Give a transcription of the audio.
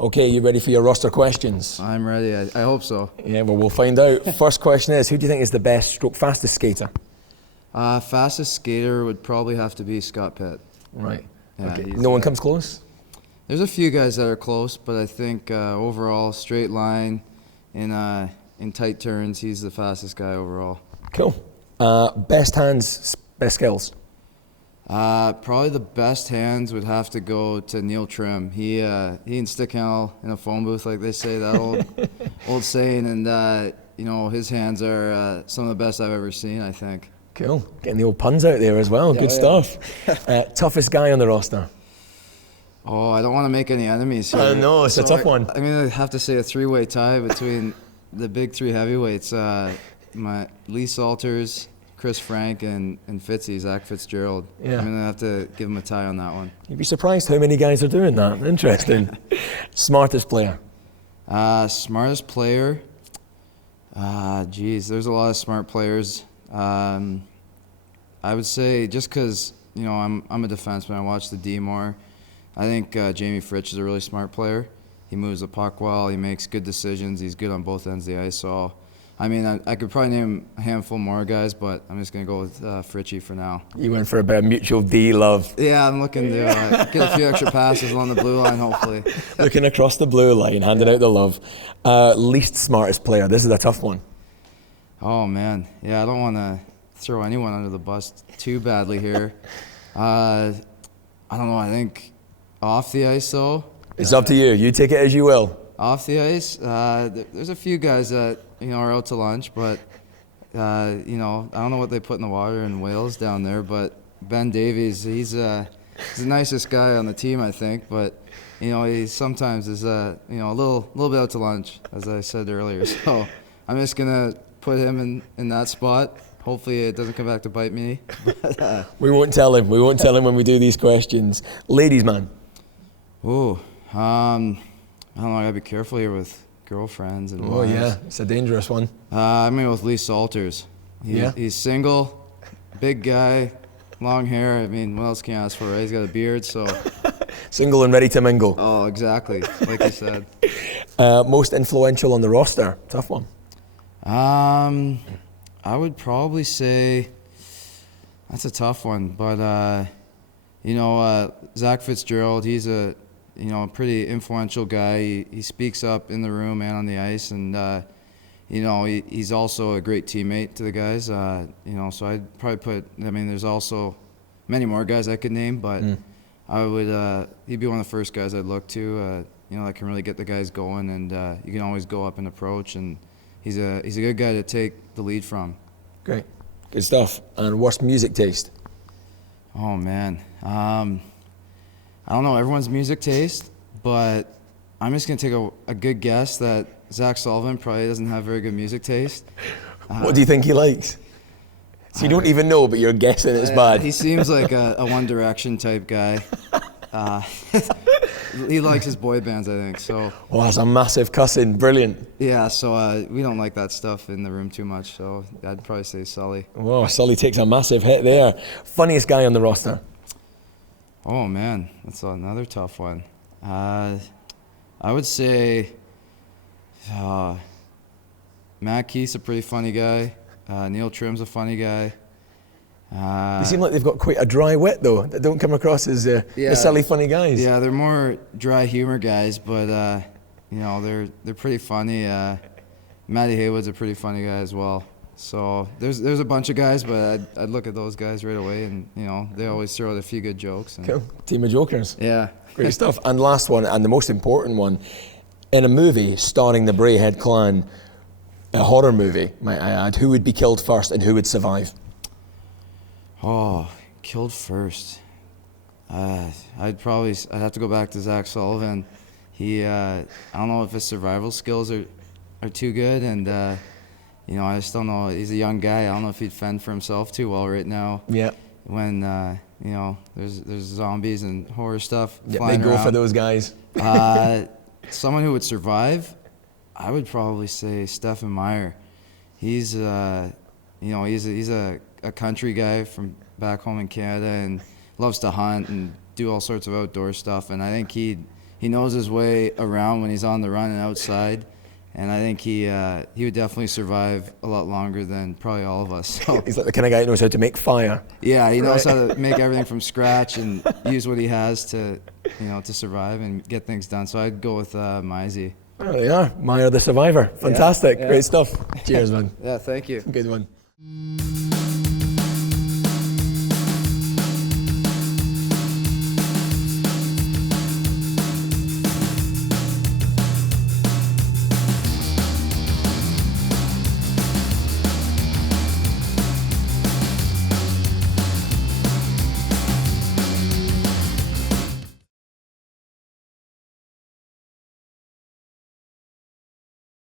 Okay, you ready for your roster questions? I'm ready. I hope so. Yeah, well, we'll find out. First question is, who do you think is the best stroke fastest skater? Fastest skater would probably have to be Scott Pitt. Right. Yeah, Okay. No one comes close? There's a few guys that are close, but I think overall, straight line, in tight turns, he's the fastest guy overall. Cool. Best hands, best skills? Probably the best hands would have to go to Neil Trim. He can stick handle in a phone booth, like they say, that old saying, and his hands are some of the best I've ever seen, I think. Cool. Getting the old puns out there as well. Good stuff. Toughest guy on the roster? Oh, I don't want to make any enemies here. I know, it's a tough one. I'm going to have to say a three-way tie between the big three heavyweights. My Lee Salters, Chris Frank, and Fitzy, Zach Fitzgerald. Yeah. I'm going to have to give him a tie on that one. You'd be surprised how many guys are doing that. Interesting. Smartest player? Smartest player? There's a lot of smart players. I would say just because, I'm a defenseman, I watch the D more. I think Jamie Fritsch is a really smart player. He moves the puck well, he makes good decisions, he's good on both ends of the ice. So, I could probably name a handful more guys, but I'm just going to go with Fritchie for now. You went for a bit of mutual D love. Yeah, I'm looking to get a few extra passes along the blue line, hopefully. Looking across the blue line, handing out the love. Least smartest player, this is a tough one. Oh, man. Yeah, I don't want to throw anyone under the bus too badly here. I don't know, I think off the ice, though. It's up to you. You take it as you will. Off the ice, there's a few guys that, are out to lunch, but, I don't know what they put in the water in Wales down there, but Ben Davies, he's the nicest guy on the team, I think, but, he sometimes is, a little bit out to lunch, as I said earlier. So I'm just going to put him in that spot. Hopefully it doesn't come back to bite me. But, we won't tell him. We won't tell him when we do these questions. Ladies, man. Oh, I don't know. I gotta be careful here with girlfriends and wives. Yeah, it's a dangerous one. I'm going with Lee Salters. He's single, big guy, long hair. What else can you ask for, right? He's got a beard, so. Single and ready to mingle. Oh, exactly, like you said. Most influential on the roster? Tough one. I would probably say that's a tough one, but Zach Fitzgerald, he's a pretty influential guy. He speaks up in the room and on the ice, and he's also a great teammate to the guys. So I'd probably put. There's also many more guys I could name, but I would. He'd be one of the first guys I'd look to. That can really get the guys going, and you can always go up and approach, and he's a good guy to take the lead from. Great, good stuff. And worst music taste? Oh man, I don't know everyone's music taste, but I'm just gonna take a good guess that Zach Sullivan probably doesn't have very good music taste. What do you think he likes? So you don't even know, but you're guessing it's bad. He seems like a One Direction type guy. He likes his boy bands, I think. So. Oh, that's a massive cussing. Brilliant. Yeah, so we don't like that stuff in the room too much, so I'd probably say Sully. Whoa, Sully takes a massive hit there. Funniest guy on the roster? Oh, man, that's another tough one. I would say Matt Keith's a pretty funny guy. Neil Trim's a funny guy. They seem like they've got quite a dry wit, though. They don't come across as silly, funny guys. Yeah, they're more dry humor guys, but they're pretty funny. Matty Haywood's a pretty funny guy as well. So there's a bunch of guys, but I'd look at those guys right away, and they always throw out a few good jokes. And, cool. Team of jokers. Yeah. Great stuff. And last one, and the most important one, in a movie starring the Brayhead clan, a horror movie, might I add, who would be killed first and who would survive? Oh, killed first. I'd have to go back to Zach Sullivan. I don't know if his survival skills are too good, and I just don't know. He's a young guy. I don't know if he'd fend for himself too well right now. Yeah. When there's zombies and horror stuff flying they go around. for those guys. Someone who would survive, I would probably say Stephen Meyer. He's he's a country guy from back home in Canada and loves to hunt and do all sorts of outdoor stuff, and I think he'd he knows his way around when he's on the run and outside. And I think he would definitely survive a lot longer than probably all of us. So. He's like the kind of guy who knows how to make fire. Yeah, he knows how to make everything from scratch and use what he has to, to survive and get things done. So I'd go with Mizey. There they are. Meyer the Survivor. Fantastic. Yeah. Great stuff. Cheers, man. Yeah, thank you. Good one.